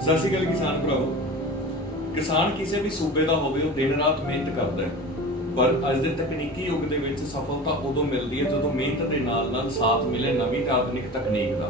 ਸਤਿ ਸ਼੍ਰੀ ਅਕਾਲ ਕਿਸਾਨ ਭਰਾਵੋ। ਕਿਸਾਨ ਕਿਸੇ ਵੀ ਸੂਬੇ ਦਾ ਹੋਵੇ, ਉਹ ਦਿਨ ਰਾਤ ਮਿਹਨਤ ਕਰਦਾ ਹੈ। ਪਰ ਅੱਜ ਦੇ ਤਕਨੀਕੀ ਯੁੱਗ ਦੇ ਵਿੱਚ ਸਫਲਤਾ ਉਦੋਂ ਮਿਲਦੀ ਹੈ ਜਦੋਂ ਮਿਹਨਤ ਦੇ ਨਾਲ ਨਾਲ ਸਾਥ ਮਿਲੇ ਨਵੀਂ ਤੇ ਆਧੁਨਿਕ ਤਕਨੀਕ ਦਾ।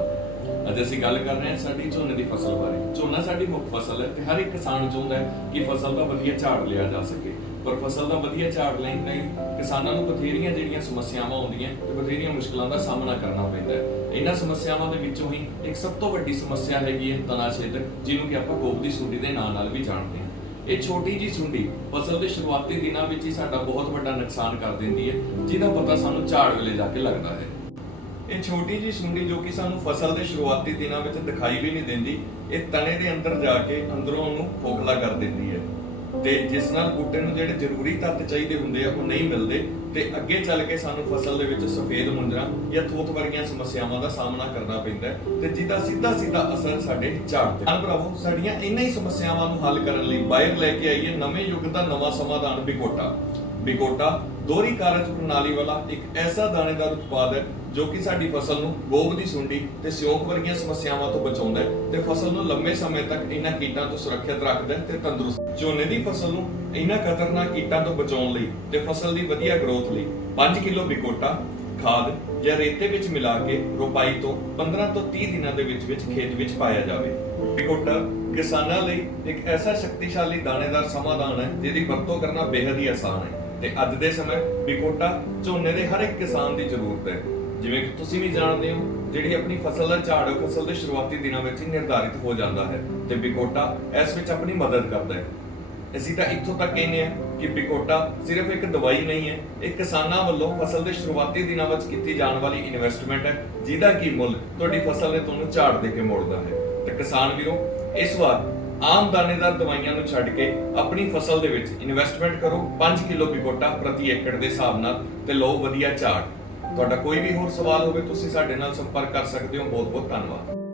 ਅੱਜ ਅਸੀਂ ਗੱਲ ਕਰ ਰਹੇ ਹਾਂ ਸਾਡੀ ਝੋਨੇ ਦੀ ਫਸਲ ਬਾਰੇ। ਝੋਨਾ ਸਾਡੀ ਮੁੱਖ ਫਸਲ ਹੈ ਤੇ ਹਰ ਇੱਕ ਕਿਸਾਨ ਚਾਹੁੰਦਾ ਹੈ ਕਿ ਫਸਲ ਦਾ ਵਧੀਆ ਝਾੜ ਲਿਆ ਜਾ ਸਕੇ। ਪਰ ਫਸਲ ਦਾ ਵਧੀਆ ਝਾੜ ਲੈਣ ਲਈ ਕਿਸਾਨਾਂ ਨੂੰ ਬਥੇਰੀਆਂ ਜਿਹੜੀਆਂ ਸਮੱਸਿਆਵਾਂ ਆਉਂਦੀਆਂ ਤੇ ਬਥੇਰੀਆਂ ਮੁਸ਼ਕਲਾਂ ਦਾ ਸਾਹਮਣਾ ਕਰਨਾ ਪੈਂਦਾ ਹੈ। ਇਹਨਾਂ ਸਮੱਸਿਆਵਾਂ ਦੇ ਵਿੱਚੋਂ ਹੀ ਇੱਕ ਸਭ ਤੋਂ ਵੱਡੀ ਸਮੱਸਿਆ ਹੈਗੀ ਹੈ ਤਨਾਛੇਦਕ ਜਿਹਨੂੰ ਕਿ ਆਪਾਂ ਗੋਬ ਦੀ ਸੁੰਡੀ ਦੇ ਨਾਂ ਨਾਲ ਵੀ ਜਾਣਦੇ ਹਾਂ। ਇਹ ਛੋਟੀ ਜੀ ਸੁੰਡੀ ਫਸਲ ਦੇ ਸ਼ੁਰੂਆਤੀ ਦਿਨਾਂ ਵਿੱਚ ਹੀ ਸਾਡਾ ਬਹੁਤ ਵੱਡਾ ਨੁਕਸਾਨ ਕਰ ਦਿੰਦੀ ਹੈ, ਜਿਹਦਾ ਪਤਾ ਸਾਨੂੰ ਝਾੜ ਵੇਲੇ ਜਾ ਕੇ ਲੱਗਦਾ ਹੈ। ਇਹ ਛੋਟੀ ਜੀ ਸੁੰਡੀ ਜੋ ਕਿ ਸਾਨੂੰ ਫਸਲ ਦੇ ਸ਼ੁਰੂਆਤੀ ਦਿਨਾਂ ਵਿੱਚ ਦਿਖਾਈ ਵੀ ਨਹੀਂ ਦਿੰਦੀ, ਇਹ ਤਣੇ ਦੇ ਅੰਦਰ ਜਾ ਕੇ ਅੰਦਰੋਂ ਉਹਨੂੰ ਖੋਖਲਾ ਕਰ ਦਿੰਦੀ ਹੈ। ਤੇ ਜਿਸ ਨਾਲ ਬੂਟੇ ਨੂੰ ਜਿਹੜੇ ਜ਼ਰੂਰੀ ਤੱਤ ਚਾਹੀਦੇ ਹੁੰਦੇ ਆ, ਉਹ ਨਹੀਂ ਮਿਲਦੇ, ਤੇ ਅੱਗੇ ਚੱਲ ਕੇ ਸਾਨੂੰ ਫਸਲ ਦੇ ਵਿੱਚ ਸਫੇਦ ਮੁੰਜਰਾ ਜਾਂ ਥੋਥ ਵਰਗੀਆਂ ਸਮੱਸਿਆਵਾਂ ਦਾ ਸਾਹਮਣਾ ਕਰਨਾ ਪੈਂਦਾ ਤੇ ਜਿਹਦਾ ਸਿੱਧਾ ਸਿੱਧਾ ਅਸਰ ਸਾਡੇ ਝਾੜ ਤੇ ਹਨ। ਭਰਾਵੋ, ਸਾਡੀਆਂ ਇਹਨਾਂ ਹੀ ਸਮੱਸਿਆਵਾਂ ਨੂੰ ਹੱਲ ਕਰਨ ਲਈ ਬਾਇਰ ਲੈ ਕੇ ਆਈਏ ਨਵੇਂ ਯੁੱਗ ਦਾ ਨਵਾਂ ਸਮਾਧਾਨ ਬਿਕੋਟਾ। ਬਿਕੋਟਾ, ਦੋਹਰੀ ਕਾਰਜ ਪ੍ਰਣਾਲੀ ਵਾਲਾ ਇੱਕ ਐਸਾ ਦਾਣੇਦਾਰ ਉਤਪਾਦ ਹੈ ਜੋ ਕਿ ਸਾਡੀ ਫਸਲ ਨੂੰ ਗੋਬ ਦੀ ਸੁੰਡੀ ਤੇ ਸਿਉਂਕ ਵਰਗੀਆਂ ਸਮੱਸਿਆਵਾਂ ਤੋਂ ਬਚਾਉਂਦਾ ਹੈ ਤੇ ਫਸਲ ਨੂੰ ਲੰਮੇ ਸਮੇਂ ਤੱਕ ਇਹਨਾਂ ਕੀਟਾਂ ਤੋਂ ਸੁਰੱਖਿਅਤ ਰੱਖਦਾ ਹੈ ਤੇ ਤੰਦਰੁਸਤ। ਝੋਨੇ ਦੀ ਫਸਲ ਨੂੰ ਇਹਨਾਂ ਖਤਰਨਾਕ ਕੀਟਾਂ ਤੋਂ ਬਚਾਉਣ ਲਈ ਤੇ ਫਸਲ ਦੀ ਵਧੀਆ ਗਰੋਥ ਲਈ 5 ਕਿਲੋ ਬਿਕੋਟਾ, ਖਾਦ ਜਾਂ ਰੇਤੇ ਵਿੱਚ ਮਿਲਾ ਕੇ ਰੋਪਾਈ ਤੋਂ 15 ਤੋਂ 30 ਦਿਨਾਂ ਦੇ ਵਿੱਚ ਵਿੱਚ ਖੇਤ ਵਿੱਚ ਪਾਇਆ ਜਾਵੇ। ਬਿਕੋਟਾ ਕਿਸਾਨਾਂ ਲਈ ਇੱਕ ਐਸਾ ਸ਼ਕਤੀਸ਼ਾਲੀ ਦਾਣੇਦਾਰ ਸਮਾਧਾਨ ਹੈ ਜਿਹਦੀ ਵਰਤੋਂ ਕਰਨਾ ਬੇहद ਹੀ ਆਸਾਨ ਹੈ। ਤੇ ਅੱਜ ਦੇ ਸਮੇਂ ਬਿਕੋਟਾ ਝੋਨੇ ਦੇ ਹਰ ਇੱਕ ਕਿਸਾਨ ਦੀ ਜ਼ਰੂਰਤ ਹੈ। ਜਿਵੇਂ ਕਿ ਤੁਸੀਂ ਵੀ ਜਾਣਦੇ ਹੋ, ਜਿਹੜੀ ਆਪਣੀ ਫਸਲ ਦਾ ਝਾੜ ਫਸਲ ਦੇ ਸ਼ੁਰੂਆਤੀ ਦਿਨਾਂ ਵਿੱਚ ਹੀ ਨਿਰਧਾਰਿਤ ਹੋ ਜਾਂਦਾ ਹੈ ਤੇ ਬਿਕੋਟਾ ਇਸ ਵਿੱਚ ਆਪਣੀ ਮਦਦ ਕਰਦਾ ਹੈ। ਅਸੀਂ ਤਾਂ ਇੱਥੋਂ ਤੱਕ ਕਹਿੰਦੇ ਹਾਂ ਕਿ ਬਿਕੋਟਾ ਸਿਰਫ ਇੱਕ ਦਵਾਈ ਨਹੀਂ ਹੈ, ਇਹ ਕਿਸਾਨਾਂ ਵੱਲੋਂ ਫਸਲ ਦੇ ਸ਼ੁਰੂਆਤੀ ਦਿਨਾਂ ਵਿੱਚ ਕੀਤੀ ਜਾਣ ਵਾਲੀ ਇਨਵੈਸਟਮੈਂਟ ਹੈ, ਜਿਹਦਾ ਕੀ ਮੁੱਲ ਤੁਹਾਡੀ ਫਸਲ ਨੇ ਤੁਹਾਨੂੰ ਝਾੜ ਦੇ ਕੇ ਮੋੜਦਾ ਹੈ। ਤੇ ਕਿਸਾਨ ਵੀਰੋ, ਇਸ ਵਾਰ ਆਮ ਦਾਣੇਦਾਰ ਦਵਾਈਆਂ ਨੂੰ ਛੱਡ ਕੇ ਆਪਣੀ ਫਸਲ ਦੇ ਵਿੱਚ ਇਨਵੈਸਟਮੈਂਟ ਕਰੋ। 5 ਕਿਲੋ ਬਿਕੋਟਾ ਪ੍ਰਤੀ ਏਕੜ ਦੇ ਹਿਸਾਬ ਨਾਲ ਤੇ ਲਓ ਵਧੀਆ ਝਾੜ ਤੁਹਾਡਾ ਕੋਈ ਵੀ ਹੋਰ ਸਵਾਲ ਹੋਵੇ, ਤੁਸੀਂ ਸਾਡੇ ਨਾਲ ਸੰਪਰਕ ਕਰ ਸਕਦੇ ਹੋ। ਬਹੁਤ ਬਹੁਤ ਧੰਨਵਾਦ।